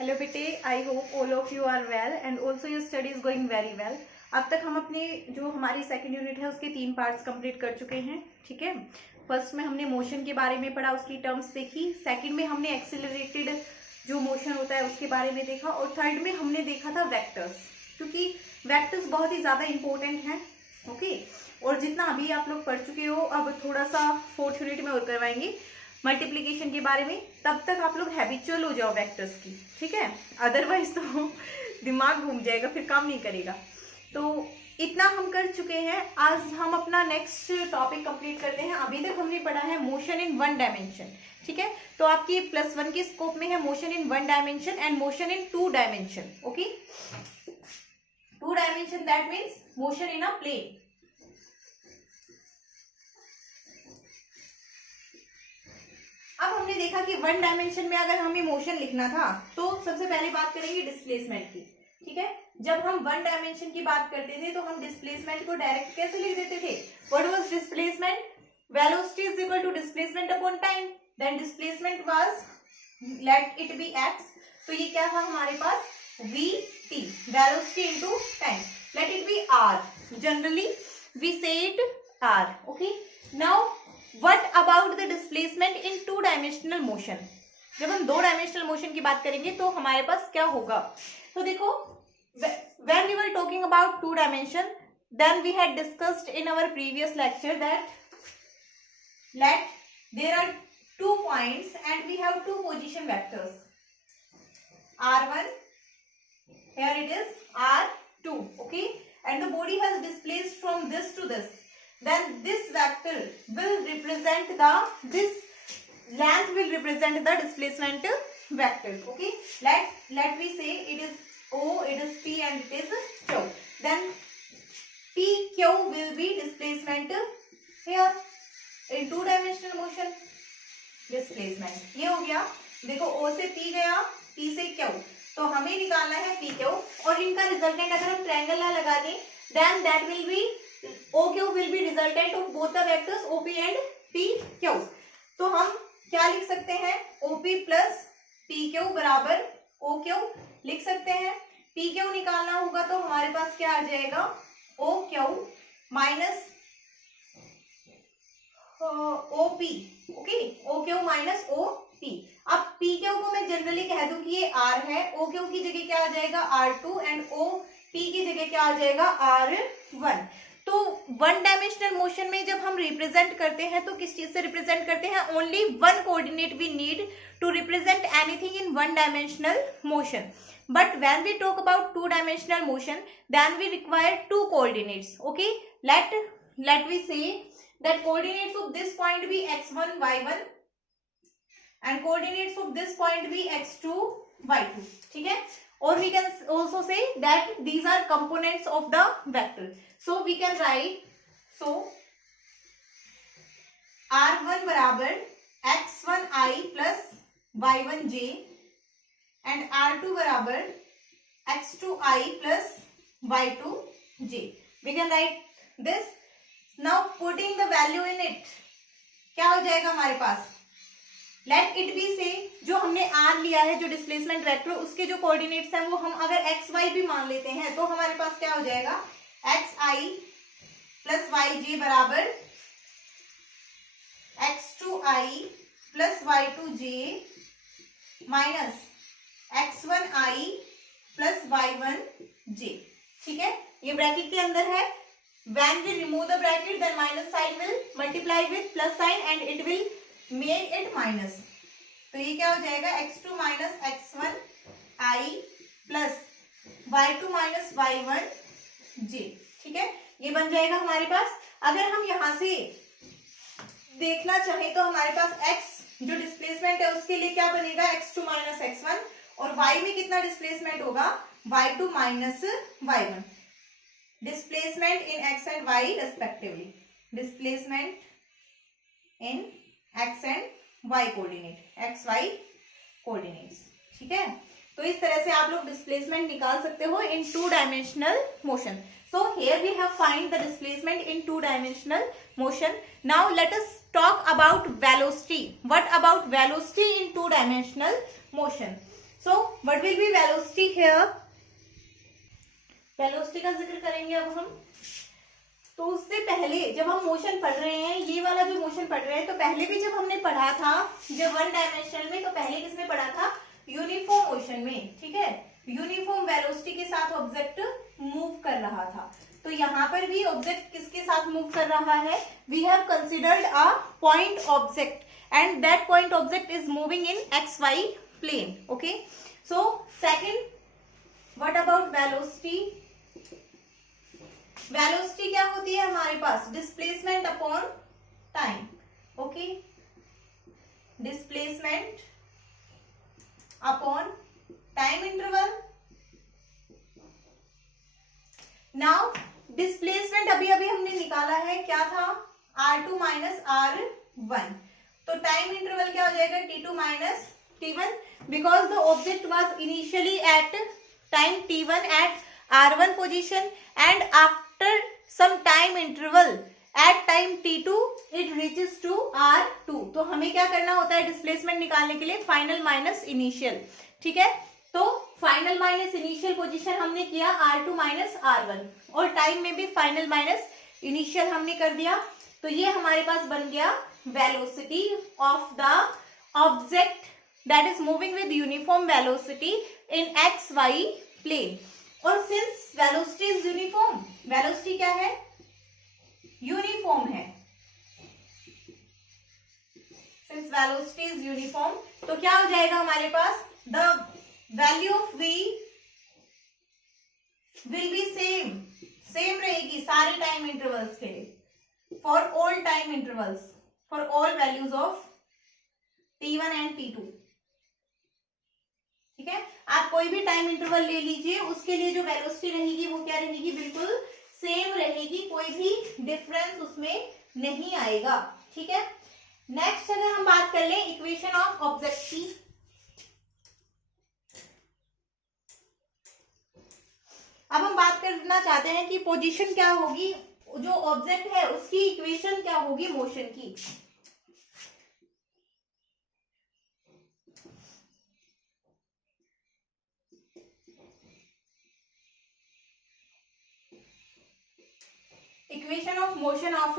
Hello बेटे, I hope all of you are well and also your study is going very well. अब तक हम अपने जो हमारी सेकंड यूनिट है उसके 3 पार्ट्स कंप्लीट कर चुके हैं। ठीक है, फर्स्ट में हमने मोशन के बारे में पढ़ा, उसकी टर्म्स देखी। सेकंड में हमने एक्सेलरेटेड जो मोशन होता है उसके बारे में देखा, और थर्ड में हमने देखा था वेक्टर्स, क्योंकि वेक्टर्स बहुत ही ज़्यादा इंपॉर्टेंट हैं। ओके, और जितना अभी आप लोग पढ़ चुके हो, अब थोड़ा सा फोर्थ यूनिट में और करवाएंगे मल्टीप्लिकेशन के बारे में। तब तक आप लोग हैबिचुअल हो जाओ वेक्टर्स की, ठीक है, अदरवाइज तो दिमाग घूम जाएगा, फिर काम नहीं करेगा। तो इतना हम कर चुके हैं। आज हम अपना नेक्स्ट टॉपिक कंप्लीट करते हैं। अभी तक हमने पढ़ा है मोशन इन 1 डायमेंशन। ठीक है, तो आपकी +1 के स्कोप में है motion in 1 dimension and motion in 2 dimension. Okay, 2 dimension that means motion in a plane. अब हमने देखा कि 1 डायमेंशन में अगर हमें मोशन लिखना था तो सबसे पहले बात करेंगे डिस्प्लेसमेंट की। ठीक है, जब हम 1 डायमेंशन की बात करते थे तो हम डिस्प्लेसमेंट को डायरेक्ट कैसे लिख देते थे? What was displacement? Velocity is equal to displacement upon time. Then displacement was, let it be x, तो ये क्या था हमारे पास? vt, velocity into time. Let it be r, generally we say it r। Okay, now What about the displacement in 2 dimensional motion? जब हम 2 dimensional motion की बात करेंगे तो हमारे पास क्या होगा? तो देखो, when we were talking about 2 dimension, then we had discussed in our previous lecture that there are 2 points and we have 2 position vectors. R1, here it is R2, okay, and the body has displaced from this to this. Then this vector will represent this length will represent the displacement vector. Okay, let me say it is O, it is P and it is Q. Then PQ will be displacement here in 2 dimensional motion displacement. ये हो गया। देखो, O से P गया, P से Q, तो हमें निकालना है PQ, और इनका रिजल्टेंट अगर हम ट्रायंगल ना लगा दें then that will be OQ will be resultant of both the vectors OP and PQ. तो हम क्या लिख सकते हैं? OP प्लस PQ बराबर OQ लिख सकते हैं। PQ निकालना होगा तो हमारे पास क्या आ जाएगा? OQ minus OP। Okay, OQ minus OP। अब PQ को मैं जनरली कह दूं कि ये R है, OQ की जगह क्या आ जाएगा? R2, एंड OP की जगह क्या आ जाएगा? R1। तो 1 डायमेंशनल मोशन में जब हम रिप्रेजेंट करते हैं तो किस चीज से रिप्रेजेंट करते हैं? Only 1 coordinate we need to represent anything in 1 dimensional motion. But when we talk about 2 dimensional motion then we require 2 coordinates. Okay, let we say that coordinates of this point be x1 y1 and coordinates of this point be x2 y2। ठीक है, or we can also say that these are components of the vector. So we can write, so R1 बराबर x1i plus y1j and R2 बराबर x2i plus y2j. We can write this. Now putting the value in it, क्या हो जाएगा हमारे पास? Late it B से, जो हमने are लिया है जो डिस्प्लेसमेंट वेक्टर, उसके जो कोऑर्डिनेट्स हैं वो हम अगर एक्स वाई भी मान लेते हैं तो हमारे पास क्या हो जाएगा? X I plus Y J बराबर X two I plus Y two J minus X one I plus Y one J. ठीक है, ये ब्रैकेट के अंदर है। When we remove the bracket then minus sign will multiply with plus sign and it will make it minus. तो ये क्या हो जाएगा? x2 minus x1i plus y2 minus y1j। ठीक है, ये बन जाएगा हमारे पास। अगर हम यहां से देखना चाहें तो हमारे पास x जो डिस्प्लेसमेंट है उसके लिए क्या बनेगा? x2 माइनस x1, और y में कितना डिस्प्लेसमेंट होगा? y2 minus y1। Displacement in x and y respectively, displacement in x and y coordinate, x y coordinates. ठीक है, तो इस तरह से आप लोग डिस्प्लेसमेंट निकाल सकते हो in 2 dimensional motion. So here we have find the displacement in 2 dimensional motion. Now let us talk about velocity. What about velocity in 2 dimensional motion? So what will be velocity here, velocity का जिक्र करेंगे अब हम। तो उससे पहले जब हम मोशन पढ़ रहे हैं, ये वाला जो मोशन पढ़ रहे हैं, तो पहले भी जब हमने पढ़ा था जब वन डायमेंशनल में, तो पहले किसमें पढ़ा था, यूनिफॉर्म मोशन में, ठीक है, यूनिफॉर्म वेलोसिटी के साथ ऑब्जेक्ट मूव कर रहा था। तो यहाँ पर भी ऑब्जेक्ट किसके साथ मूव कर रहा है, we have considered a point object and that point object is moving in X Y plane. Okay, so second, what about velocity, velocity क्या होती है हमारे पास, displacement upon time. Okay, displacement upon time interval. Now displacement अभी अभी हमने निकाला है, क्या था, r2 माइनस r1, तो टाइम इंटरवल क्या हो जाएगा, t2 minus t1, because the object was initially at time t1 at r1 position and after some time interval at time t2 it reaches to r2। तो हमें क्या करना होता है डिस्प्लेसमेंट निकालने के लिए, फाइनल माइनस इनिशियल, ठीक है। तो फाइनल माइनस इनिशियल पोजीशन हमने किया r2 माइनस r1, और टाइम में भी फाइनल माइनस इनिशियल हमने कर दिया। तो ये हमारे पास बन गया velocity of the object that is moving with uniform velocity in X Y plane. और since velocity is uniform, velocity क्या है, यूनिफॉर्म है, सिंस वेलोसिटी इज यूनिफॉर्म, तो क्या हो जाएगा हमारे पास, the value of v will be same, same रहेगी सारे टाइम इंटरवल्स के लिए, for all time intervals, for all values of t1 and t2, ठीक है। आप कोई भी टाइम इंटरवल ले लीजिए, उसके लिए जो वेलोसिटी रहेगी वो क्या रहेगी, बिल्कुल सेम रहेगी, कोई भी डिफरेंस उसमें नहीं आएगा, ठीक है। नेक्स्ट अगर हम बात कर लें इक्वेशन ऑफ ऑब्जेक्ट की, अब हम बात करना चाहते हैं कि पोजीशन क्या होगी, जो ऑब्जेक्ट है उसकी इक्वेशन क्या होगी मोशन की। Equation of motion of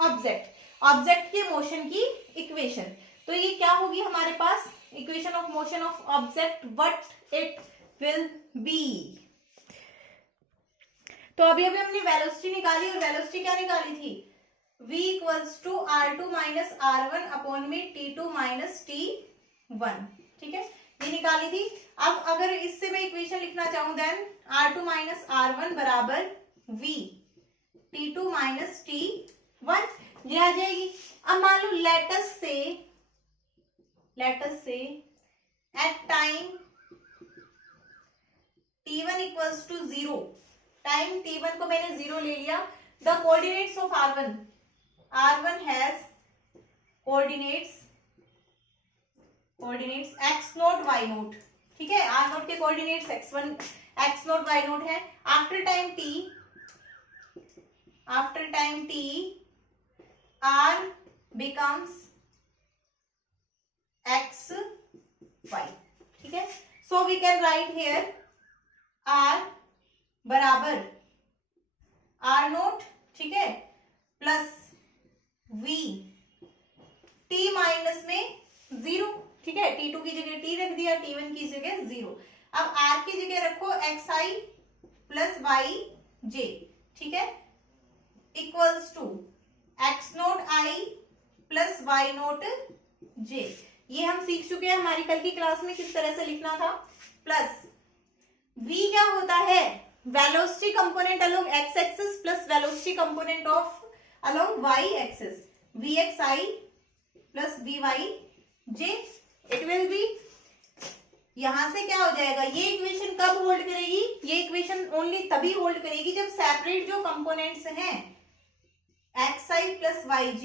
object, object के मोशन की इक्वेशन, तो ये क्या होगी हमारे पास, equation of motion of object, what it will be. तो अभी अभी हमने वेलोसिटी निकाली, और वेलोसिटी क्या निकाली थी, v equals to r2 minus r1 upon में t2 माइनस t1, ठीक है, ये निकाली थी। अब अगर इससे मैं इक्वेशन लिखना चाहूं, देन r2 माइनस r1 बराबर v t2 माइनस t1, ये आ जाएगी। अब मान लो let's say at time t1 equals to 0, time t1 को मैंने 0 ले लिया, the coordinates of r1 has coordinates x nought y nought, ठीक है, r नोट के coordinates x1 x nought y nought है। After time t r becomes x y, ठीक है। So we can write here r बराबर r nought, ठीक है, plus v t minus में 0, ठीक है, t2 की जगह t रख दिया, t1 की जगह 0। अब r की जगह रखो xi प्लस yj, ठीक है, equals to x naught i plus y naught j। ये हम सीख चुके हैं हमारी कल की क्लास में किस तरह से लिखना था। प्लस v क्या होता है, velocity component along x axis plus velocity component of along y axis, vxi plus vyj। It will B, यहां से क्या हो जाएगा, ये इक्वेशन कब होल्ड करेगी, ये इक्वेशन ओनली तभी होल्ड करेगी जब सेपरेट जो कंपोनेंट्स हैं xi प्लस yj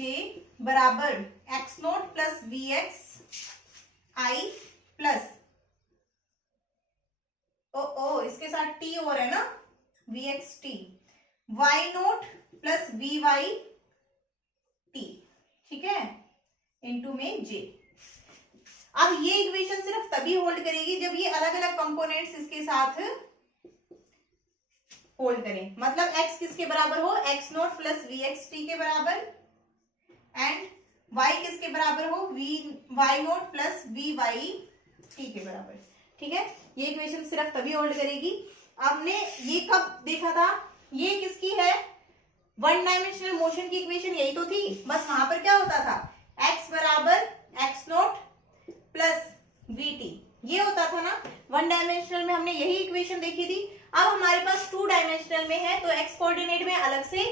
बराबर x note plus vxi plus इसके साथ t और है ना, vxt, y naught plus vyt, ठीक है, इनटू में j। अब ये इक्वेशन सिर्फ तभी होल्ड करेगी जब ये अलग अलग कंपोनेंट्स इसके साथ होल्ड करें। मतलब x किसके बराबर हो, x naught plus v x t के बराबर, एंड y किसके बराबर हो, y naught plus v y t के बराबर। ठीक है, ये इक्वेशन सिर्फ तभी होल्ड करेगी। आपने ये कब देखा था, ये किसकी है, वन डायमेंशनल मोशन की इक्वेशन यही तो थी। बस वहां पर क्या होता था, x बराबर x naught plus we T, ये होता था ना। वन डायमेंशनल में हमने यही इक्वेशन देखी थी। अब हमारे पास टू डायमेंशनल में है, तो x कोऑर्डिनेट में अलग से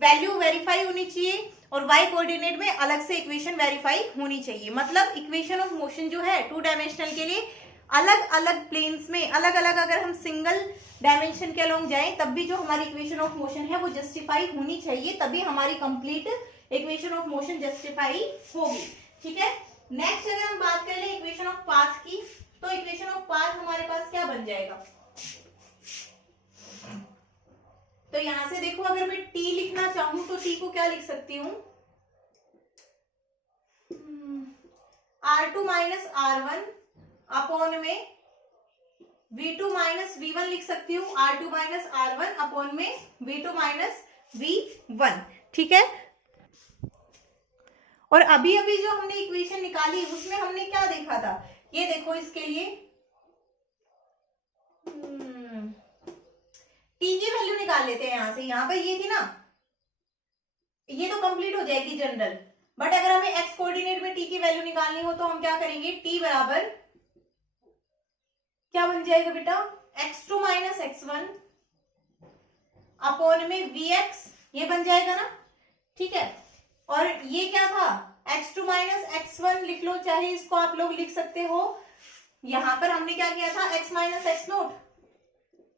वैल्यू वेरीफाई होनी चाहिए और y कोऑर्डिनेट में अलग से इक्वेशन वेरीफाई होनी चाहिए। मतलब इक्वेशन ऑफ मोशन जो है टू डायमेंशनल के लिए अलग अलग प्लेन्स में अलग अलग, अगर हम सिंगल डायमेंशन के अलोंग जाएं तब भी जो हमारी इक्वेशन ऑफ मोशन है वो जस्टिफाई होनी चाहिए, तभी हमारी complete equation of motion justify होगी। ठीक है, नेक्स्ट अगर हम बात कर ले इक्वेशन ऑफ पाथ की, तो इक्वेशन ऑफ पाथ हमारे पास क्या बन जाएगा, तो यहां से देखो अगर मैं t लिखना चाहूं तो t को क्या लिख सकती हूं, r2 माइनस r1 अपॉन में v2 माइनस v1 लिख सकती हूँ, r2 माइनस r1 अपॉन में v2 माइनस v1। ठीक है, और अभी अभी जो हमने इक्वेशन निकाली उसमें हमने क्या देखा था, ये देखो इसके लिए t की वैल्यू निकाल लेते हैं यहां से। यहां पर ये थी ना, ये तो कंप्लीट हो जाएगी जनरल, बट अगर हमें x कोऑर्डिनेट में t की वैल्यू निकालनी हो तो हम क्या करेंगे, t बराबर क्या बन जाएगा बेटा, x2 माइनस x1 अपॉन में vx, ये बन जाएगा ना। ठीक है, और ये क्या था, x2 माइनस x1 लिख लो, चाहे इसको आप लोग लिख सकते हो, यहां पर हमने क्या किया था, x माइनस एक्स नोट,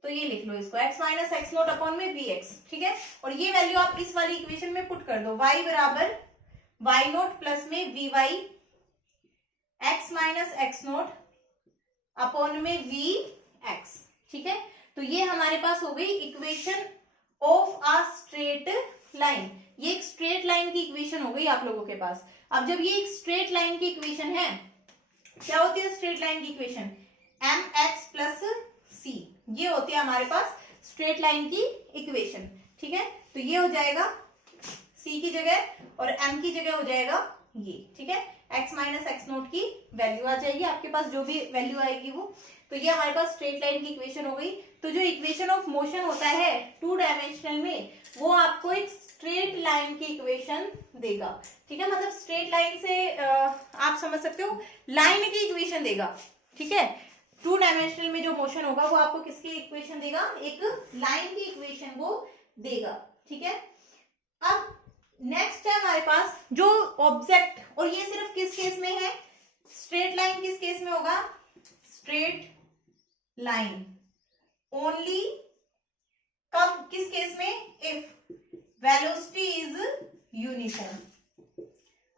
तो ये लिख लो इसको x minus x naught upon में vx। ठीक है, और ये वैल्यू आप इस वाली इक्वेशन में पुट कर दो, y बराबर y नोट प्लस में vy x minus x naught upon में vx। ठीक है, तो ये हमारे पास हो गई equation of a straight line. ये एक स्ट्रेट लाइन की इक्वेशन हो गई आप लोगों के पास। अब जब ये एक स्ट्रेट लाइन की इक्वेशन है, क्या होती है स्ट्रेट लाइन की इक्वेशन, mx प्लस c, ये होती है हमारे पास स्ट्रेट लाइन की इक्वेशन। ठीक है, तो ये हो जाएगा c की जगह और m की जगह हो जाएगा ये। ठीक है, x माइनस एक्स नोट की वैल्यू आ जाएगी आपके पास, जो भी वैल्यू आएगी वो, तो ये हमारे पास स्ट्रेट लाइन की इक्वेशन हो गई। तो जो इक्वेशन ऑफ मोशन होता है टू डायमेंशनल में, वो आपको एक स्ट्रेट लाइन की इक्वेशन देगा। ठीक है, मतलब स्ट्रेट लाइन से आप समझ सकते हो लाइन की इक्वेशन देगा। ठीक है, टू डायमेंशनल में जो मोशन होगा वो आपको किसकी इक्वेशन देगा, एक लाइन की इक्वेशन वो देगा। ठीक है, अब नेक्स्ट है हमारे पास जो ऑब्जेक्ट, और ये सिर्फ किस केस में है, स्ट्रेट लाइन किस केस में होगा, स्ट्रेट लाइन ओनली कब, किस केस में, इफ वेलोसिटी इज यूनिफॉर्म।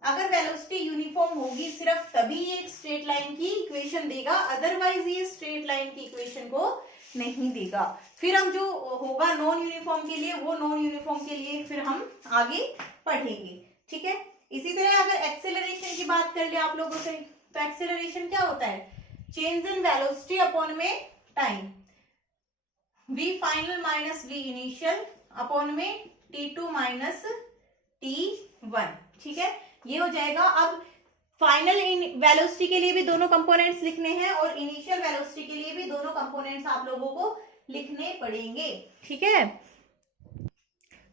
अगर वेलोसिटी यूनिफॉर्म होगी सिर्फ तभी ये एक स्ट्रेट लाइन की इक्वेशन देगा, अदरवाइज ये स्ट्रेट लाइन की इक्वेशन को नहीं देगा। फिर हम जो होगा नॉन यूनिफॉर्म के लिए, वो नॉन यूनिफॉर्म के लिए फिर हम आगे पढ़ेंगे। ठीक है, इसी तरह अगर एक्सेलरेशन की बात कर ले आप लोगों से, तो एक्सेलरेशन क्या होता है, चेंज इन वेलोसिटी अपॉन में time, v final minus v initial upon में t2 माइनस t1। ठीक है, ये हो जाएगा। अब फाइनल वेलोसिटी के लिए भी दोनों कंपोनेंट्स लिखने हैं और इनिशियल वेलोसिटी के लिए भी दोनों कंपोनेंट्स आप लोगों को लिखने पड़ेंगे। ठीक है,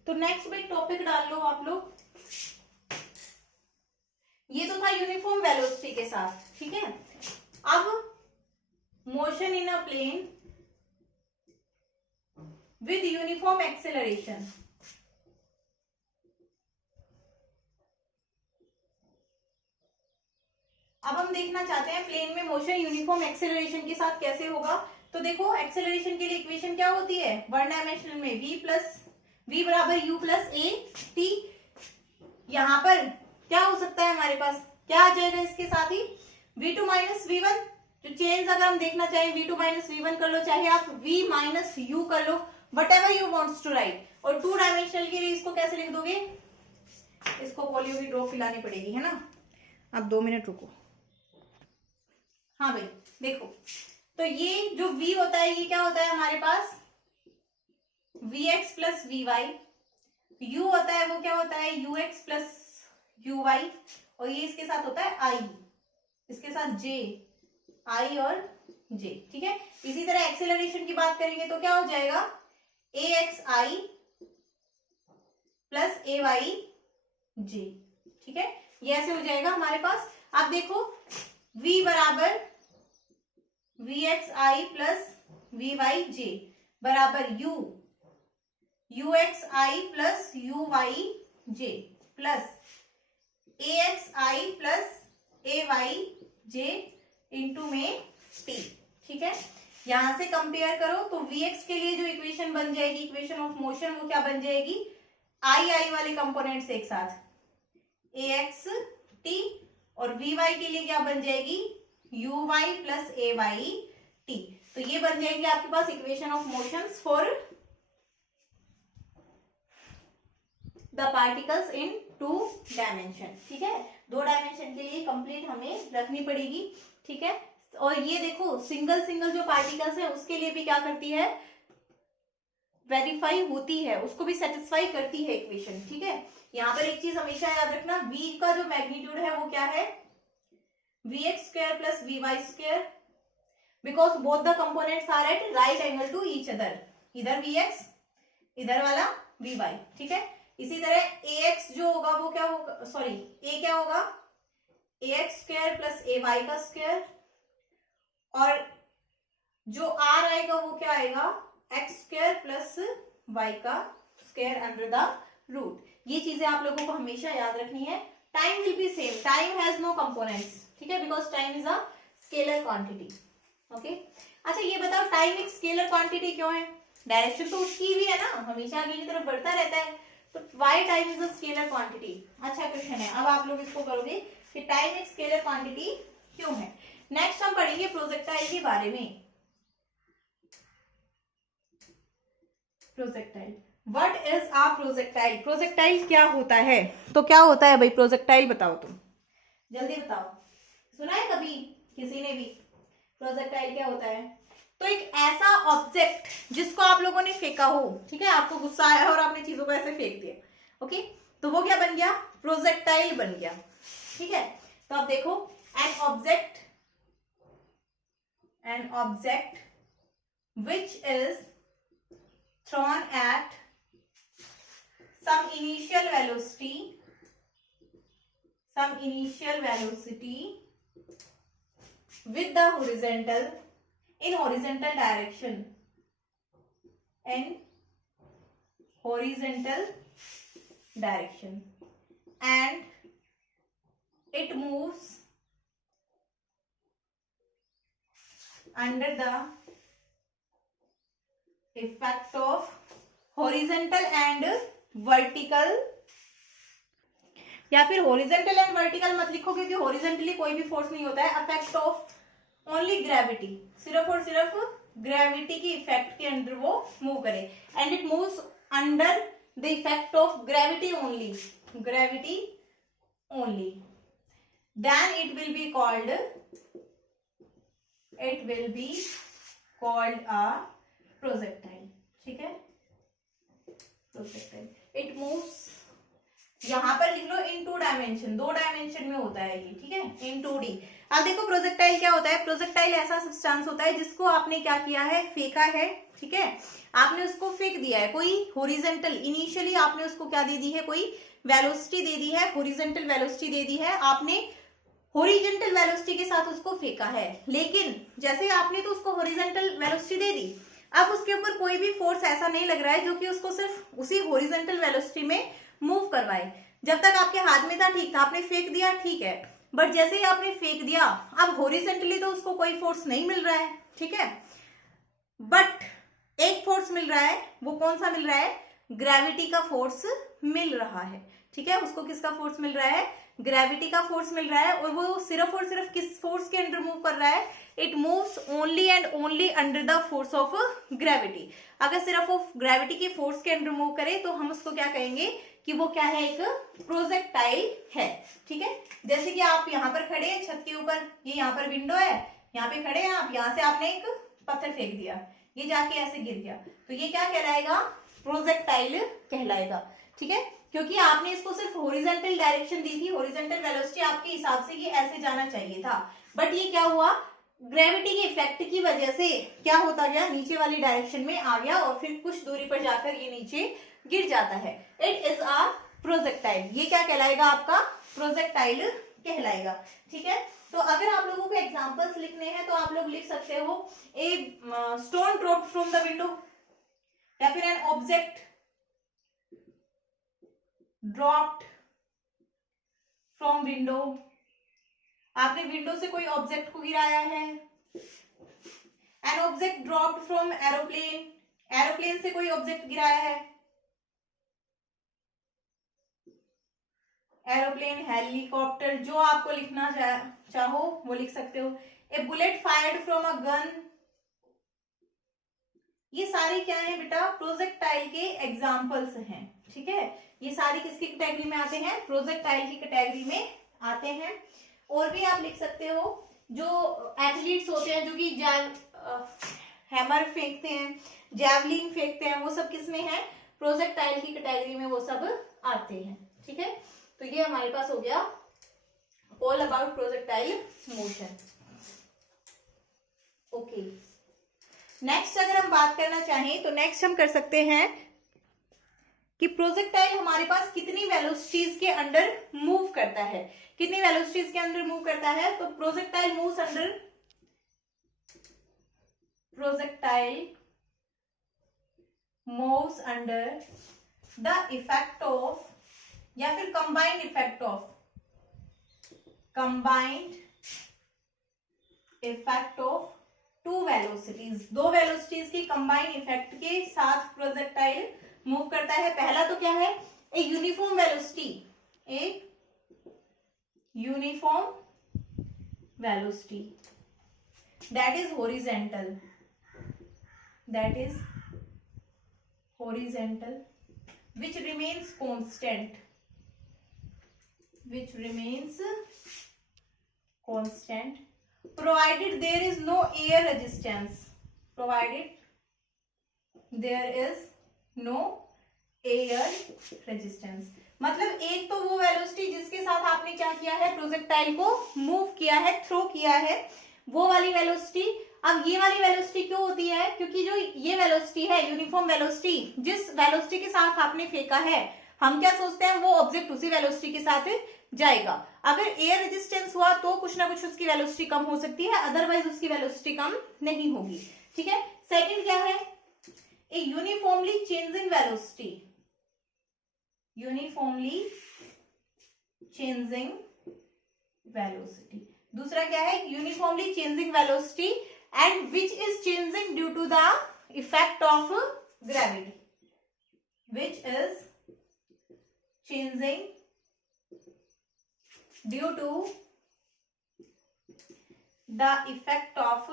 तो नेक्स्ट में टॉपिक डाल लो आप लोग, ये तो था यूनिफॉर्म वेलोसिटी के साथ। ठीक है, अब motion in a plane with uniform acceleration. अब हम देखना चाहते हैं प्लेन में मोशन यूनिफॉर्म एक्सेलरेशन के साथ कैसे होगा। तो देखो एक्सेलरेशन के लिए इक्वेशन क्या होती है, वन डायमेंशनल में v बराबर u प्लस ए टी। यहां पर क्या हो सकता है हमारे पास, क्या आ जाएगा इसके साथ ही, v2 माइनस v1। जो चेंज अगर हम देखना चाहें v2 माइनस v1 कर लो, चाहे आप v माइनस u कर लो, whatever you wants to write. और टू डायमेंशनल के लिए इसको कैसे लिख दोगे, इसको पोलियो की ड्रॉप पिलानी पड़ेगी, है ना। अब 2 मिनट रुको। हाँ भाई देखो, तो ये जो v होता है ये क्या होता है हमारे पास vx प्लस vy, u होता है वो क्या होता है ux प्लस uy, और ये इसके साथ होता है i, इसके साथ j, i और j, ठीक है। इसी तरह एक्सेलरेशन की बात करेंगे तो क्या हो जाएगा axi प्लस ayj, ठीक है, ये ऐसे हो जाएगा हमारे पास। अब देखो v बराबर vxi प्लस vyj बराबर uxi plus uyj plus axi plus ayj into में t, ठीक है। यहां से कंपेयर करो तो vx के लिए जो इक्वेशन बन जाएगी, इक्वेशन ऑफ मोशन, वो क्या बन जाएगी आई वाले कंपोनेंट्स एक साथ ax t, और vy के लिए क्या बन जाएगी uy प्लस ay t। तो ये बन जाएगी आपके पास equation of motions for the particles in 2 dimension, ठीक है। 2 डायमेंशन के लिए कंप्लीट हमें रखनी पड़ेगी, ठीक है। और ये देखो सिंगल सिंगल जो पार्टिकल्स है उसके लिए भी क्या करती है वेरीफाई होती है, उसको भी सेटिस्फाई करती है इक्वेशन, ठीक है। यहाँ पर एक चीज हमेशा याद रखना, v का जो मैग्नीट्यूड है वो क्या है vx square plus vy square, because both the components are at right angle to each other, इधर vx इधर वाला vy, ठीक है। इसी तरह ax जो होगा वो क्या होगा, सॉरी a क्या होगा ax स्क्वायर प्लस ay का स्क्वायर, और जो r आएगा वो क्या आएगा x स्क्वायर प्लस y का स्क्वायर अंडर द रूट। ये चीजें आप लोगों को हमेशा याद रखनी है। Time will be same, time has no components, ठीक है, because time is a scalar quantity, okay. अच्छा ये बताओ टाइम एक स्केलर क्वांटिटी क्यों है, डायरेक्शन तो उसकी भी है ना, हमेशा आगे की तरफ बढ़ता रहता है, तो why time is a scalar quantity. अच्छा क्वेश्चन है, अब आप लोग इसको करोगे कि टाइम एक स्केलर क्वांटिटी क्यों है। नेक्स्ट हम पढ़ेंगे प्रोजेक्टाइल के बारे में। Projectile, what is a projectile, projectile क्या होता है, तो क्या होता है भाई प्रोजेक्टाइल, बताओ तुम जल्दी बताओ, सुना है कभी किसी ने भी प्रोजेक्टाइल क्या होता है। तो एक ऐसा ऑब्जेक्ट जिसको आप लोगों ने फेंका हो, ठीक है, आपको गुस्सा आया और आपने चीजों को ऐसे फेंक दिया, ओके, तो वो क्या बन गया प्रोजेक्टाइल बन गया, ठीक है। तो आप देखो an object which is thrown at some initial velocity with the in horizontal direction and it moves under the effect of horizontal and vertical, या फिर हॉरिजॉन्टल एंड वर्टिकल मत लिखो क्योंकि हॉरिजॉन्टली कोई भी फोर्स नहीं होता है, इफेक्ट ऑफ ओनली ग्रेविटी, सिर्फ और सिर्फ ग्रेविटी की इफेक्ट के अंदर वो मूव करे, and it moves under the effect of gravity only, then it will be called a projectile, ठीक है। प्रोजेक्टाइल इट मूव्स, यहां पर लिख लो इन 2 डायमेंशन, 2 डायमेंशन में होता है ये, ठीक है, इन 2D। अब देखो प्रोजेक्टाइल क्या होता है, प्रोजेक्टाइल ऐसा सब्सटेंस होता है जिसको आपने क्या किया है फेंका है, ठीक है, आपने उसको फेंक दिया है, कोई हॉरिजॉन्टल, इनिशियली आपने उसको क्या दे दी है, कोई वेलोसिटी दे दी है, हॉरिजॉन्टल वेलोसिटी दे दी है, आपने हॉरिजॉन्टल वेलोसिटी के साथ उसको फेंका है, लेकिन जैसे आपने तो उसको हॉरिजॉन्टल वेलोसिटी दे दी, अब उसके ऊपर कोई भी फोर्स ऐसा नहीं लग रहा है जो कि उसको सिर्फ उसी हॉरिजॉन्टल वेलोसिटी में मूव करवाए। जब तक आपके हाथ में था ठीक था, आपने फेंक दिया ठीक है, बट जैसे ही आपने फेंक दिया अब हॉरिजॉन्टली तो उसको कोई फोर्स नहीं मिल रहा है, ठीक है, बट एक फोर्स मिल रहा है, वो कौन सा मिल रहा है, ग्रेविटी का फोर्स मिल रहा है, ठीक है, उसको किसका फोर्स मिल रहा है, ग्रेविटी का फोर्स मिल रहा है, और वो सिर्फ और सिर्फ किस फोर्स के अंडर मूव कर रहा है, it moves only and only under the force of gravity. अगर सिर्फ वो ग्रेविटी की फोर्स के अंडर मूव करे तो हम उसको क्या कहेंगे कि वो क्या है, एक प्रोजेक्टाइल है, ठीक है। जैसे कि आप यहाँ पर खड़े हैं छत के ऊपर, ये यहाँ पर विंडो है, यहाँ पे खड़े हैं आप, यहाँ से आपने एक पत्थर फेंक दिया, ये जाके ऐसे गिर गया, तो ये क्या कहलाएगा, प्रोजेक्टाइल कहलाएगा। ठीक है, क्योंकि आपने इसको सिर्फ हॉरिजॉन्टल डायरेक्शन दी थी, हॉरिजॉन्टल वेलोसिटी आपके हिसाब से ये ऐसे जाना चाहिए था, बट ये क्या हुआ, ग्रेविटी के इफेक्ट की वजह से क्या होता गया, नीचे वाली डायरेक्शन में आ गया और फिर कुछ दूरी पर जाकर ये नीचे गिर जाता है। इट इज अ प्रोजेक्टाइल, ये क्या कहलाएगा, आपका प्रोजेक्टाइल कहलाएगा। ठीक है, तो अगर आप लोगों को एग्जांपल्स लिखने हैं तो आप लोग लिख सकते हो, a stone dropped from the window, या फिर an object dropped from window, आपने विंडो से कोई ऑब्जेक्ट को गिराया है। An object dropped from aeroplane, aeroplane से कोई ऑब्जेक्ट गिराया है, एरोप्लेन, हेलीकॉप्टर, जो आपको लिखना चाहो वो लिख सकते हो। A bullet fired from a gun, ये सारे क्या है बेटा, प्रोजेक्टाइल के एग्जाम्पल्स हैं। ठीक है, ये सारी किसकी कैटेगरी में आते हैं, प्रोजेक्टाइल की कैटेगरी में आते हैं। और भी आप लिख सकते हो, जो एथलीट्स होते हैं जो कि हैमर फेंकते हैं, जैवलिन फेंकते हैं, वो सब किस में है, प्रोजेक्टाइल की कैटेगरी में वो सब आते हैं। ठीक है, तो ये हमारे पास हो गया all about projectile motion. Okay, next अगर हम बात करना चाहें तो नेक्स्ट हम कर सकते हैं कि प्रोजेक्टाइल हमारे पास कितनी वेलोसिटीज के अंडर मूव करता है, कितनी वेलोसिटीज के अंदर मूव करता है। तो projectile moves under, projectile moves under the effect of, या फिर combined effect of, combined effect of two velocities, दो वेलोसिटीज की कंबाइंड इफेक्ट के साथ प्रोजेक्टाइल मूव करता है। पहला तो क्या है, a uniform velocity, a uniform velocity, that is horizontal, that is horizontal, which remains constant, which remains constant provided there is no air resistance, provided there is no air resistance। मतलब एक तो वो वेलोसिटी जिसके साथ आपने क्या किया है, प्रोजेक्टाइल को मूव किया है, थ्रो किया है, वो वाली वेलोसिटी। अब ये वाली वेलोसिटी क्यों होती है, क्योंकि जो ये वेलोसिटी है, यूनिफॉर्म वेलोसिटी, जिस वेलोसिटी के साथ आपने फेंका है, हम क्या सोचते हैं, वो ऑब्जेक्ट उसी वेलोसिटी के साथ जाएगा। अगर एयर रेजिस्टेंस हुआ तो कुछ ना कुछ उसकी वेलोसिटी कम हो सकती है, अदरवाइज उसकी वेलोसिटी कम नहीं होगी। ठीक है, सेकंड क्या है, ए uniformly changing velocity, uniformly changing velocity. दूसरा क्या है, uniformly changing velocity and which is changing due to the effect of gravity, which is changing due to the effect of,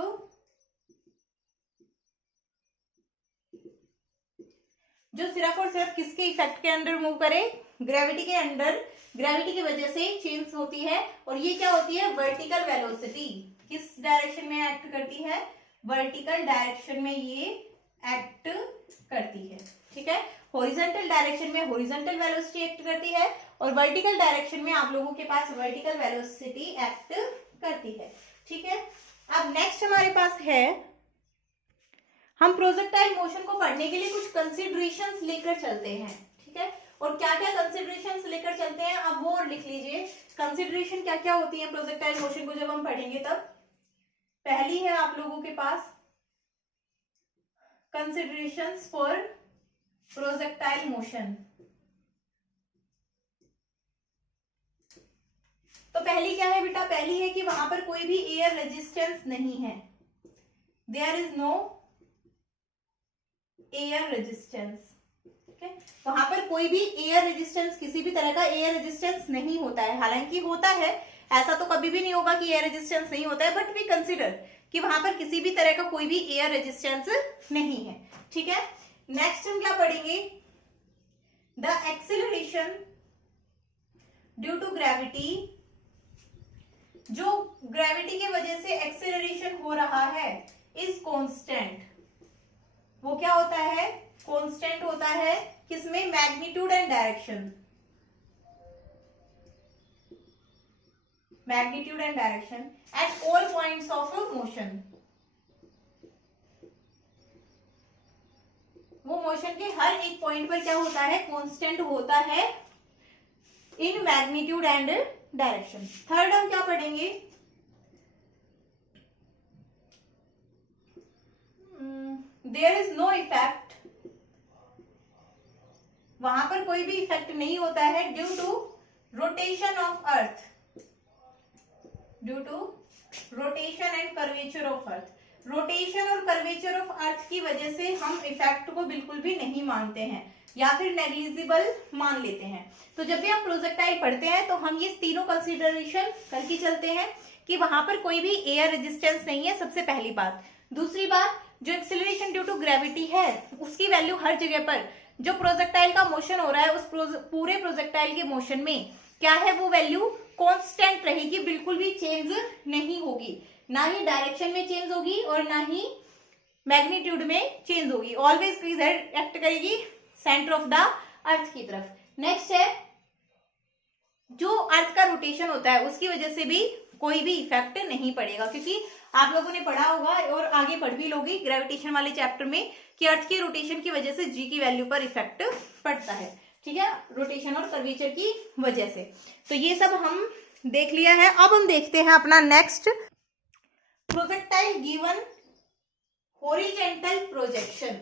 जो सिर्फ और सिर्फ किसके इफेक्ट के अंडर मूव करे, ग्रेविटी के अंडर, ग्रेविटी की वजह से चेंज होती है। और ये क्या होती है, वर्टिकल वेलोसिटी, किस डायरेक्शन में एक्ट करती है, वर्टिकल डायरेक्शन में ये एक्ट करती है। ठीक है, हॉरिजॉन्टल डायरेक्शन में हॉरिजॉन्टल वेलोसिटी एक्ट करती है, और वर्टिकल डायरेक्शन में आप लोगों के पास वर्टिकल वेलोसिटी एक्ट करती है। ठीक है, अब नेक्स्ट हमारे पास है, हम प्रोजेक्टाइल मोशन को पढ़ने के लिए कुछ कंसिडरेशंस लेकर चलते हैं। ठीक है, और क्या क्या कंसिडरेशंस लेकर चलते हैं, अब वो लिख लीजिए। कंसिडरेशन क्या क्या होती है प्रोजेक्टाइल मोशन को जब हम पढ़ेंगे तब। पहली है आप लोगों के पास कंसिडरेशंस फॉर प्रोजेक्टाइल मोशन। तो पहली क्या है बेटा, पहली है कि वहां पर कोई भी एयर रेजिस्टेंस नहीं है, there is no air resistance. वहां पर कोई भी एयर रेजिस्टेंस, किसी भी तरह का एयर रेजिस्टेंस नहीं होता है। हालांकि होता है, ऐसा तो कभी भी नहीं होगा कि एयर रेजिस्टेंस नहीं होता है, बट वी कंसीडर कि वहां पर किसी भी तरह का कोई भी एयर रेजिस्टेंस नहीं है। ठीक है, नेक्स्ट हम क्या पढ़ेंगे, the acceleration due to gravity जो ग्रेविटी की वजह से एक्सेलरेशन हो रहा है इज कांस्टेंट। वो क्या होता है? कांस्टेंट होता है। किसमें? Magnitude and direction. Magnitude and direction at all points of motion. वो मोशन के हर एक पॉइंट पर क्या होता है? कांस्टेंट होता है in magnitude and direction. Third हम क्या पढ़ेंगे? There is no effect. वहां पर कोई भी इफेक्ट नहीं होता है due to rotation of earth, due to rotation and curvature of earth. Rotation और कर्वेचर ऑफ अर्थ की वजह से हम इफेक्ट को बिल्कुल भी नहीं मानते हैं या फिर नेग्लिजिबल मान लेते हैं। तो जब भी हम प्रोजेक्टाइल पढ़ते हैं तो हम ये तीनों कंसीडरेशन करके चलते हैं कि वहां पर कोई भी एयर रेजिस्टेंस नहीं है, सबसे पहली बात। दूसरी बात, जो एक्सेलरेशन ड्यू टू ग्रेविटी है उसकी वैल्यू हर जगह पर, जो प्रोजेक्टाइल का मोशन हो रहा है उस पूरे प्रोजेक्टाइल के मोशन में क्या है, वो वैल्यू कांस्टेंट रहेगी, बिल्कुल भी चेंज नहीं होगी। ना ही डायरेक्शन में चेंज होगी और ना ही मैग्नीट्यूड में चेंज होगी। ऑलवेज इधर एक्ट करेगी सेंटर ऑफ द अर्थ की तरफ। नेक्स्ट है, जो अर्थ का रोटेशन होता है उसकी वजह से भी कोई भी इफेक्ट नहीं पड़ेगा, क्योंकि आप लोगों ने पढ़ा होगा और आगे पढ़ भी लोगे ग्रेविटेशन वाले चैप्टर में कि अर्थ के रोटेशन की वजह से जी की वैल्यू पर इफेक्ट पड़ता है। ठीक है, रोटेशन और कर्वेचर की वजह से। तो ये सब हम देख लिया है। अब हम देखते हैं अपना next, projectile given horizontal projection.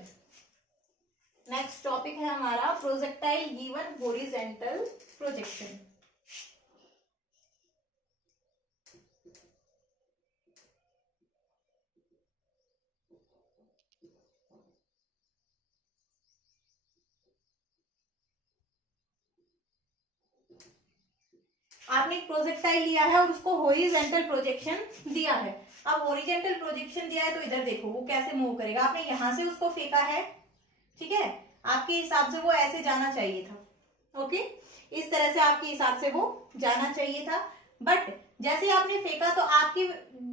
Next topic है हमारा प्रोजेक्टाइल गिवन हॉरिजॉन्टल प्रोजेक्शन। आपने एक प्रोजेक्टाइल लिया है और उसको हॉरिजॉन्टल प्रोजेक्शन दिया है। अब हॉरिजॉन्टल प्रोजेक्शन दिया है तो इधर देखो वो कैसे मूव करेगा। आपने यहां से उसको फेंका है, ठीक है, आपके हिसाब से वो ऐसे जाना चाहिए था। ओके, इस तरह से आपके हिसाब से वो जाना चाहिए था, बट जैसे आपने फेंका तो आपकी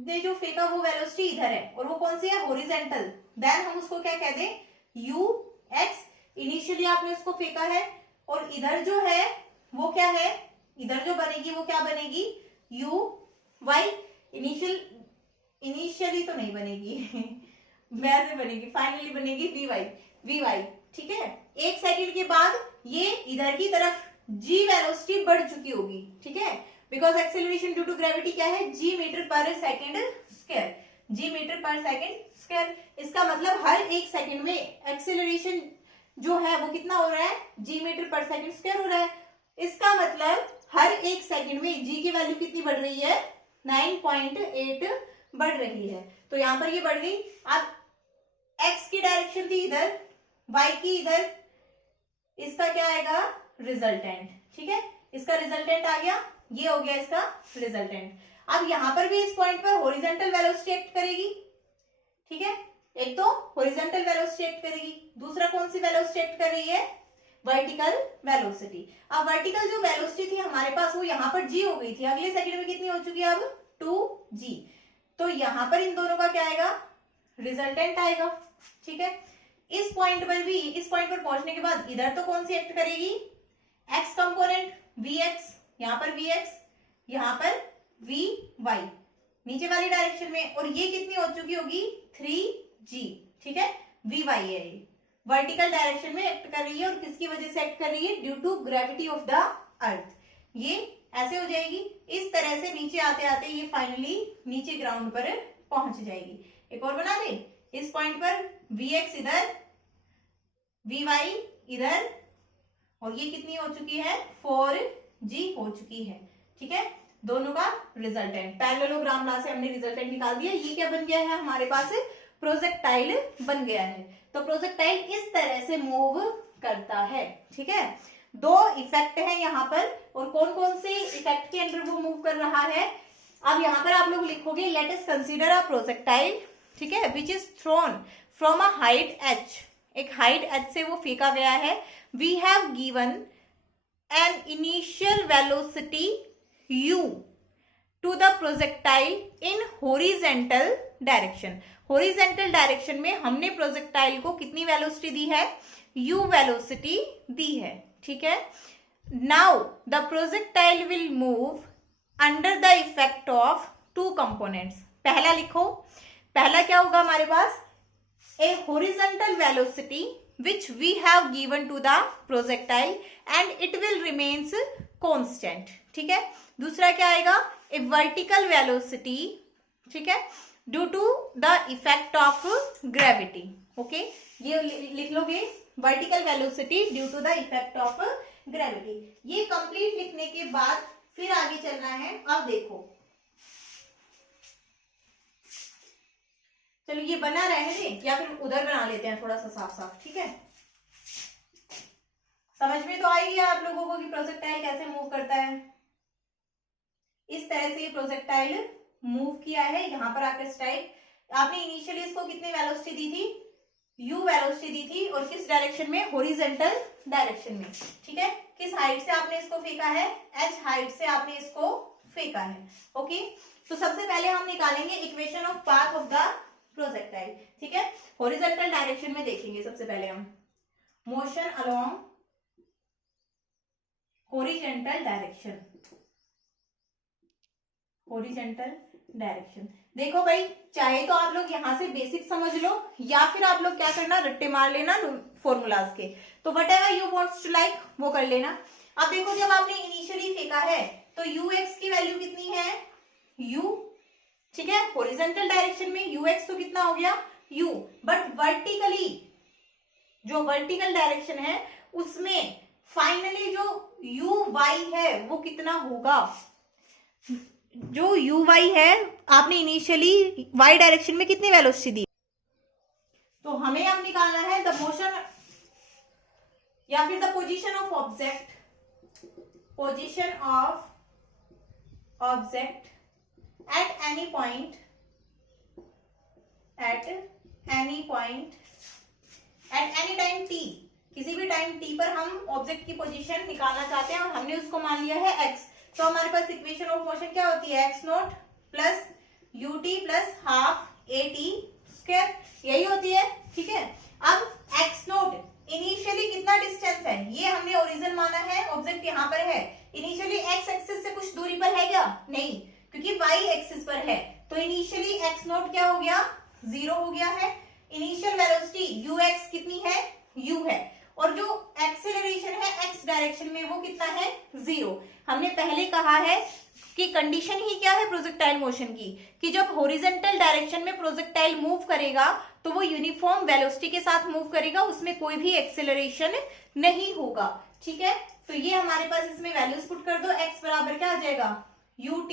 ने जो फेंका वो वेलोसिटी इधर है और वो कौन सी है? हॉरिजॉन्टल। देन हम उसको क्या कह दें? You x. इनिशियली आपने उसको फेंका है और इधर जो है वो क्या है? इधर जो बनेगी वो क्या बनेगी? You Y. इनिशियली तो नहीं बनेगी वैसे बनेगी, फाइनली बनेगी वी वाई, वी वाई। ठीक है, एक सेकंड के बाद ये इधर की तरफ जी वेलोसिटी बढ़ चुकी होगी। ठीक है, because acceleration due to gravity क्या है? G metre per second square, g metre per second square. इसका मतलब हर एक सेकंड में एक्सेलरेशन जो है वो कितना हो रहा है? G metre per second square हो रहा है। इसका मतलब हर एक सेकंड में जी की वैल्यू कितनी बढ़ रही है? 9.8 बढ़ रही है। तो यहां पर ये बढ़ गई। अब एक्स की डायरेक्शन थी इधर, वाई की इधर, इसका क्या आएगा? रिजल्टेंट। ठीक है, इसका रिजल्टेंट आ गया, ये हो गया इसका रिजल्टेंट। अब यहां पर भी इस पॉइंट पर हॉरिजॉन्टल वेलोसिटी एक्ट करेगी। ठीक है, एक तो हॉरिजॉन्टल वेलोसिटी एक्ट करेगी, दूसरा कौन सी वेलोसिटी एक्ट कर रही है? Vertical velocity. अब वर्टिकल जो वेलोसिटी थी हमारे पास वो यहाँ पर जी हो गई थी, अगले सेकंड में कितनी हो चुकी है? अब 2g। तो यहाँ पर इन दोनों का क्या आएगा? रिजल्टेंट आएगा। ठीक है, इस पॉइंट पर भी, इस पॉइंट पर पहुंचने के बाद इधर तो कौन सी एक्ट करेगी? एक्स कंपोनेंट vx, यहाँ पर vx, यहाँ पर vy नीचे वाली डायरेक्शन में, और ये कितनी हो चुकी होगी? 3g। ठीक है, vy है, वर्टिकल डायरेक्शन में एक्ट कर रही है। और किसकी वजह से एक्ट कर रही है? Due to gravity of the earth. ये ऐसे हो जाएगी, इस तरह से नीचे आते आते ये फाइनली नीचे ग्राउंड पर पहुंच जाएगी। एक और बना दे, इस पॉइंट पर vx इधर, vy इधर, और ये कितनी हो चुकी है? 4g हो चुकी है। ठीक है, दोनों का रिजल्टेंट पैरेललोग्राम ला से हमने रिजल्टेंट निकाल दिया। ये क्या बन गया है हमारे पास? प्रोजेक्टाइल बन गया है। तो प्रोजेक्टाइल इस तरह से मूव करता है। ठीक है, दो इफेक्ट है यहाँ पर, और कौन कौन से इफेक्ट के अंडर वो मूव कर रहा है? अब यहाँ पर आप लोग लिखोगे let us consider a projectile, ठीक है, which is thrown from a height h। एक हाइट h से वो फेंका गया है। We have given an initial velocity u to the projectile in horizontal direction. Horizontal direction में हमने प्रोजेक्टाइल को कितनी वेलोसिटी दी है, u वेलोसिटी दी है, ठीक है। Now the projectile will move under the effect of two components. पहला लिखो, पहला क्या होगा हमारे पास, a horizontal velocity which we have given to the projectile and it will remains constant, ठीक है। दूसरा क्या आएगा, ए वर्टिकल वेलोसिटी, ठीक है, due to the effect of gravity. Okay, ये लिख लोगे, vertical velocity due to the effect of gravity. ये कंप्लीट लिखने के बाद फिर आगे चलना है। अब देखो, चलो ये बना रहने दें या फिर उधर बना लेते हैं थोड़ा सा साफ साफ, ठीक है। समझ में तो आएगी आप लोगों को कि प्रोजेक्टाइल कैसे मूव करता है। इस तरह से ये प्रोजेक्टाइल मूव किया है, यहां पर आकर स्ट्राइक, आपने इनिशियली इसको कितनी वेलोसिटी दी थी, u वेलोसिटी दी थी, और किस डायरेक्शन में, हॉरिजॉन्टल डायरेक्शन में, ठीक है। किस हाइट से आपने इसको फेंका है, h हाइट से आपने इसको फेंका है। ओके, तो सबसे पहले हम निकालेंगे equation of path of the projectile, ठीक है। हॉरिजॉन्टल डायरेक्शन में देखेंगे सबसे पहले हम motion along horizontal direction. Horizontal direction, देखो भाई, चाहे तो आप लोग यहां से बेसिक समझ लो या फिर आप लोग क्या करना, रट्टे मार लेना फॉर्मूलाज के, तो whatever you wants to like वो कर लेना। अब देखो, जब आपने इनिशियली फेंका है तो ux की वैल्यू कितनी है, u, ठीक है। हॉरिजॉन्टल डायरेक्शन में ux तो कितना हो गया, u, बट वर्टिकली, जो वर्टिकल डायरेक्शन है उसमें फाइनली जो uy है वो कितना होगा, जो uy है आपने इनिशियली y डायरेक्शन में कितनी वेलोसिटी दी, तो हमें अब निकालना है द मोशन या फिर the position of object, position of object at any point, at any point, at any time t, किसी भी टाइम t पर हम ऑब्जेक्ट की पोजीशन निकालना चाहते हैं और हमने उसको मान लिया है x, तो हमारे पास इक्वेशन ऑफ मोशन क्या होती है, x note plus ut plus half at square, यही होती है, ठीक है। अब x नोट इनिशियली कितना डिस्टेंस है, ये हमने ओरिजिन माना है, ऑब्जेक्ट यहाँ पर है, इनिशियली x एक्सिस से कुछ दूरी पर है क्या, नहीं, क्योंकि y एक्सिस पर है, तो इनिशियली x नोट क्या हो गया, 0 हो गया है। इनिशियल वेलोसिटी ux कितनी है, u है, और जो एक्सेलरेशन है x डायरेक्शन में वो कितना है, 0। हमने पहले कहा है कि कंडीशन ही क्या है प्रोजेक्टाइल मोशन की, कि जब हॉरिजॉन्टल डायरेक्शन में प्रोजेक्टाइल मूव करेगा तो वो यूनिफॉर्म वेलोसिटी के साथ मूव करेगा, उसमें कोई भी एक्सेलरेशन नहीं होगा, ठीक है। तो ये हमारे पास इसमें वैल्यूज पुट कर दो, x बराबर क्या आ जाएगा, ut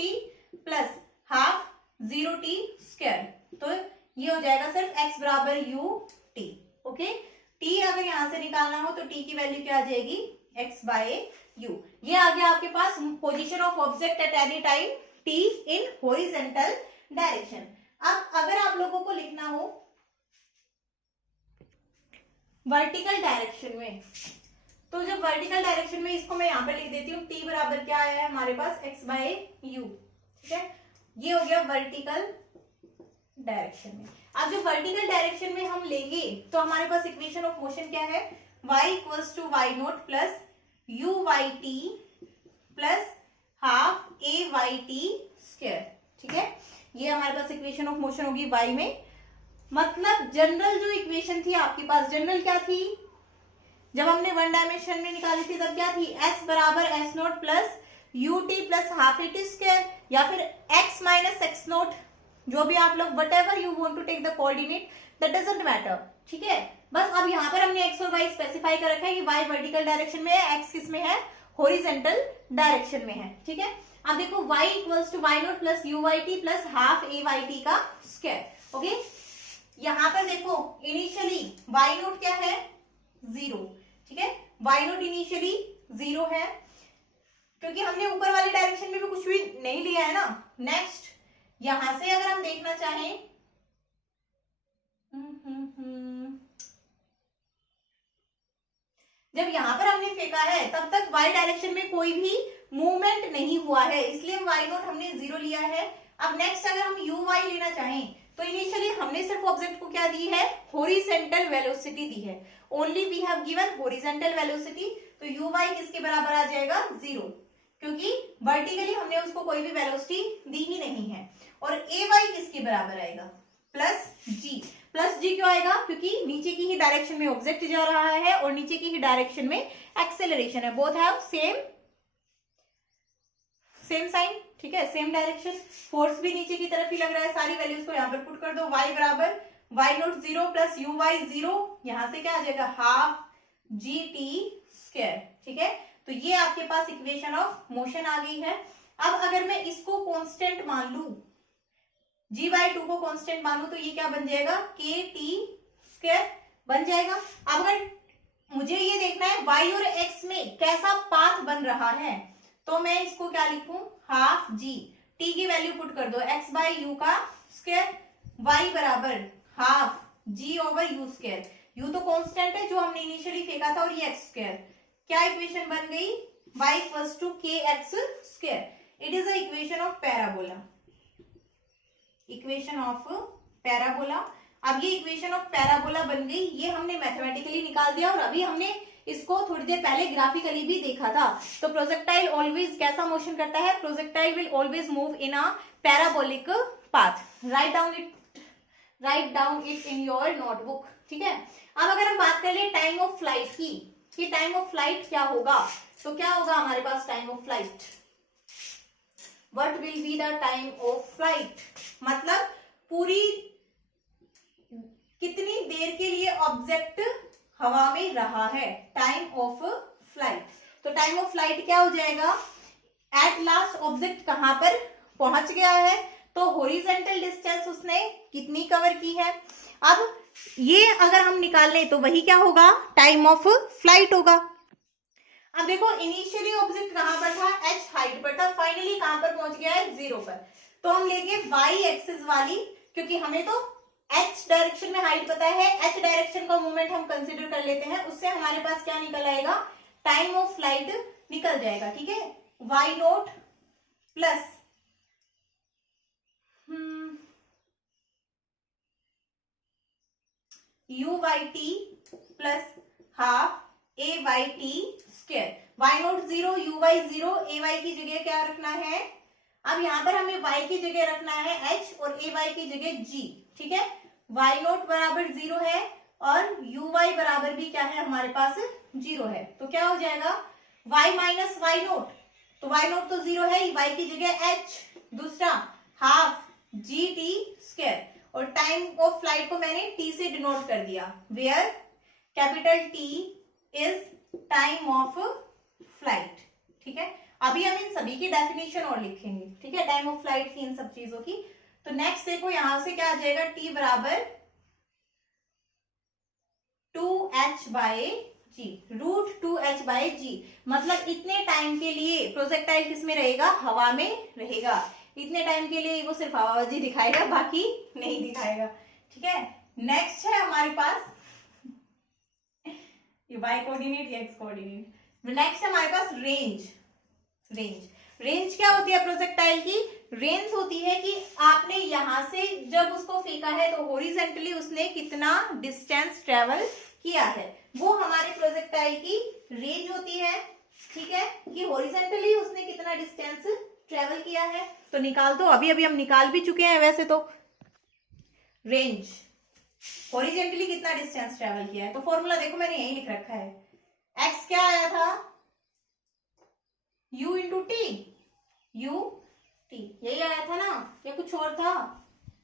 plus half 0t square, तो ये हो जाएगा सिर्फ x बराबर ut। ओके, t अगर यहां से निकालना हो तो t की वैल्यू क्या आ जाएगी, x बाय u। ये आ गया आपके पास position of object at any time t इन हॉरिजॉन्टल डायरेक्शन। अब अगर आप लोगों को लिखना हो वर्टिकल डायरेक्शन में, तो जब वर्टिकल डायरेक्शन में इसको मैं यहाँ पे लिख देती हूँ, t बराबर क्या आया है हमारे पास, x बाय u, ठीक है। ये हो गया वर्टिकल डायरेक्शन में। अब जो वर्टिकल डायरेक्शन में हम लेंगे तो हमारे पास इक्वेशन ऑफ मोशन क्या है, y equals to y naught plus u y t plus half a y t square, ठीक है। ये हमारे पास इक्वेशन ऑफ मोशन होगी y में। मतलब जनरल जो इक्वेशन थी आपके पास, जनरल क्या थी, जब हमने वन डायमेंशन में निकाली थी तब क्या थी, s बराबर s note plus ut plus half A T square, या फिर x माइनस एक्स नोट, जो भी आप लोग whatever you want to take the coordinate, that doesn't matter, ठीक है। बस अब यहाँ पर हमने x और y स्पेसिफाई कर रखा है कि y वर्टिकल डायरेक्शन में है, x किस में है, हॉरिजॉन्टल डायरेक्शन में है, ठीक है। अब देखो y equals to y naught plus u y t plus half a y t का स्क्वायर। ओके, यहाँ पर देखो इनिशियली y नोट क्या है, 0, ठीक है। y नोट इनिशियली 0 है, क्योंकि हमने ऊपर वाली डायरेक्शन में भी कुछ भी नहीं लिया है ना। नेक्स्ट यहां से अगर हम देखना चाहें, जब यहां पर हमने फेंका है तब तक y डायरेक्शन में कोई भी मूवमेंट नहीं हुआ है, इसलिए वाई नोट हमने 0 लिया है। अब नेक्स्ट अगर हम यू वाई लेना चाहें तो इनिशियली हमने सिर्फ ऑब्जेक्ट को क्या दी है, हॉरिजॉन्टल वेलोसिटी दी है, only we have given horizontal velocity. तो यू वाई किसके बराबर आ जाएगा, 0, क्योंकि वर्टिकली हमने उसको कोई भी वेलोसिटी दी ही नहीं है। और ए वाई किसके बराबर आएगा, प्लस जी। प्लस जी क्यों आएगा, क्योंकि नीचे की ही डायरेक्शन में ऑब्जेक्ट जा रहा है और नीचे की ही डायरेक्शन में एक्सेलरेशन है, बोथ हैव सेम साइन, ठीक है, सेम डायरेक्शन। फोर्स भी नीचे की तरफ ही लग रहा है, सारी वैल्यूज को यहाँ पर पुट कर दो। y बराबर y naught 0 plus u y 0, यहां से क्या आ जाएगा, हाफ जी टी स्क्वायर, ठीक है। तो ये आपके पास इक्वेशन ऑफ मोशन आ गई है। अब अगर मैं इसको कांस्टेंट मान लू, जी बाई 2 को कांस्टेंट मानू, तो ये क्या बन जाएगा, के टी स्क्वायर बन जाएगा। अब अगर मुझे ये देखना है y और x में कैसा पाथ बन रहा है, तो मैं इसको क्या लिखूं, हाफ जी, t की वैल्यू पुट कर दो, x बाई यू का स्क्वायर, y बराबर half g over you square. u तो कांस्टेंट है जो हमने इनिशियली फेंका था, और ये x स्क्वायर, क्या इक्वेशन बन गई, y इक्वल्स टू के x square. It is a equation of parabola, equation of parabola. अब ये इक्वेशन ऑफ पैराबोला बन गई, ये हमने मैथमेटिकली निकाल दिया, और अभी हमने इसको थोड़ी देर पहले ग्राफिकली भी देखा था। तो प्रोजेक्टाइल ऑलवेज कैसा मोशन करता है, projectile will always move in a parabolic path. Write down it in your notebook, ठीक है। अब अगर हम बात कर ले टाइम ऑफ फ्लाइट की, कि टाइम ऑफ फ्लाइट क्या होगा, तो क्या होगा हमारे पास time of flight, what will be the time of flight, मतलब पूरी कितनी देर के लिए ऑब्जेक्ट हवा में रहा है, टाइम ऑफ फ्लाइट। तो टाइम ऑफ फ्लाइट क्या हो जाएगा, एट लास्ट ऑब्जेक्ट कहां पर पहुंच गया है, तो हॉरिजॉन्टल डिस्टेंस उसने कितनी कवर की है। अब ये अगर हम निकाल लें तो वही क्या होगा, टाइम ऑफ फ्लाइट होगा। अब देखो इनिशियली ऑब्जेक्ट कहां पर था, h हाइट पर था, फाइनली कहां पर पहुंच गया है, 0 पर। तो हम लेंगे y एक्सिस वाली, क्योंकि हमें तो h डायरेक्शन में हाइट पता है, h डायरेक्शन का मूवमेंट हम कंसीडर कर लेते हैं, उससे हमारे पास क्या निकल आएगा, टाइम ऑफ फ्लाइट निकल जाएगा, ठीक है। y naught plus u y t plus half a y t square. y naught 0, u y 0, a y की जगह क्या रखना है, अब यहां पर हमें y की जगह रखना है h और a वाई की जगह g, ठीक है। y नोट बराबर 0 है और u वाई बराबर भी क्या है हमारे पास, 0 है। तो क्या हो जाएगा, y माइनस वाई नोट, तो y नोट तो 0 है, y की जगह h, दूसरा हाफ जी टी स्क्वायर, और टाइम ऑफ फ्लाइट को मैंने t से डिनोट कर दिया, where capital T is time of flight, ठीक है। अभी हम इन सभी की डेफिनेशन और लिखेंगे, ठीक है, टाइम ऑफ फ्लाइट की, इन सब चीजों की। तो नेक्स्ट देखो यहां से क्या आ जाएगा, t बराबर 2h by G, root 2h by G, मतलब इतने टाइम के लिए प्रोजेक्टाइल किस में रहेगा, हवा में रहेगा। इतने टाइम के लिए वो सिर्फ हवाबाजी दिखाएगा, बाकी नहीं दिखाएगा, ठीक है। नेक्स्ट है हमारे पास ये y कोऑर्डिनेट या x कोऑर्डिनेट। नेक्स्ट है हमारे पास रेंज। रेंज क्या होती है प्रोजेक्टाइल की, रेंज होती है कि आपने यहां से जब उसको फेंका है तो हॉरिजॉन्टली उसने कितना डिस्टेंस ट्रेवल किया है, वो हमारे प्रोजेक्टाइल की रेंज होती है, ठीक है, कि हॉरिजॉन्टली उसने कितना डिस्टेंस ट्रेवल किया है। तो निकाल दो, अभी अभी हम निकाल भी चुके हैं वैसे तो। रेंज हॉरिजॉन्टली कितना डिस्टेंस ट्रेवल किया है, तो फॉर्मूला देखो मैंने यही लिख रखा है, x क्या आया था, u into T, u T, यही आया था ना, या कुछ और था,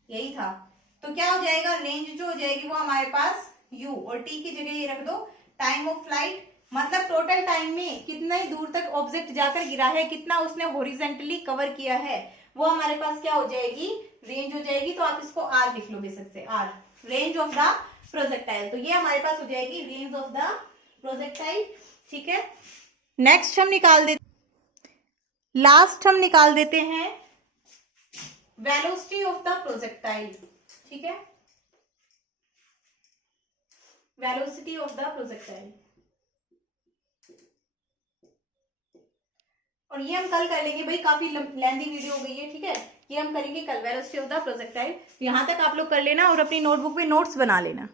यही था। तो क्या हो जाएगा, रेंज जो हो जाएगी वो हमारे पास u, और t की जगह ये रख दो टाइम ऑफ फ्लाइट, मतलब टोटल टाइम में कितने दूर तक ऑब्जेक्ट जाकर गिरा है, कितना उसने हॉरिजॉन्टली कवर किया है, वो हमारे पास क्या हो जाएगी, रेंज हो जाएगी। तो आप इसको r लिख लो बेसिक से, r range of the projectile. तो ये हमारे पास हो जाएगी रेंज ऑफ द प्रोजेक्टाइल, ठीक है। नेक्स्ट हम निकाल देते, लास्ट हम निकाल देते हैं वेलोसिटी ऑफ द प्रोजेक्टाइल, ठीक है, वेलोसिटी ऑफ द प्रोजेक्टाइल। और ये हम कल कर लेंगे भाई, काफी लेंथी वीडियो हो गई है, ठीक है। ये हम करेंगे कल, वेलोसिटी ऑफ द प्रोजेक्टाइल। यहाँ तक आप लोग कर लेना और अपनी नोटबुक पे नोट्स बना लेना।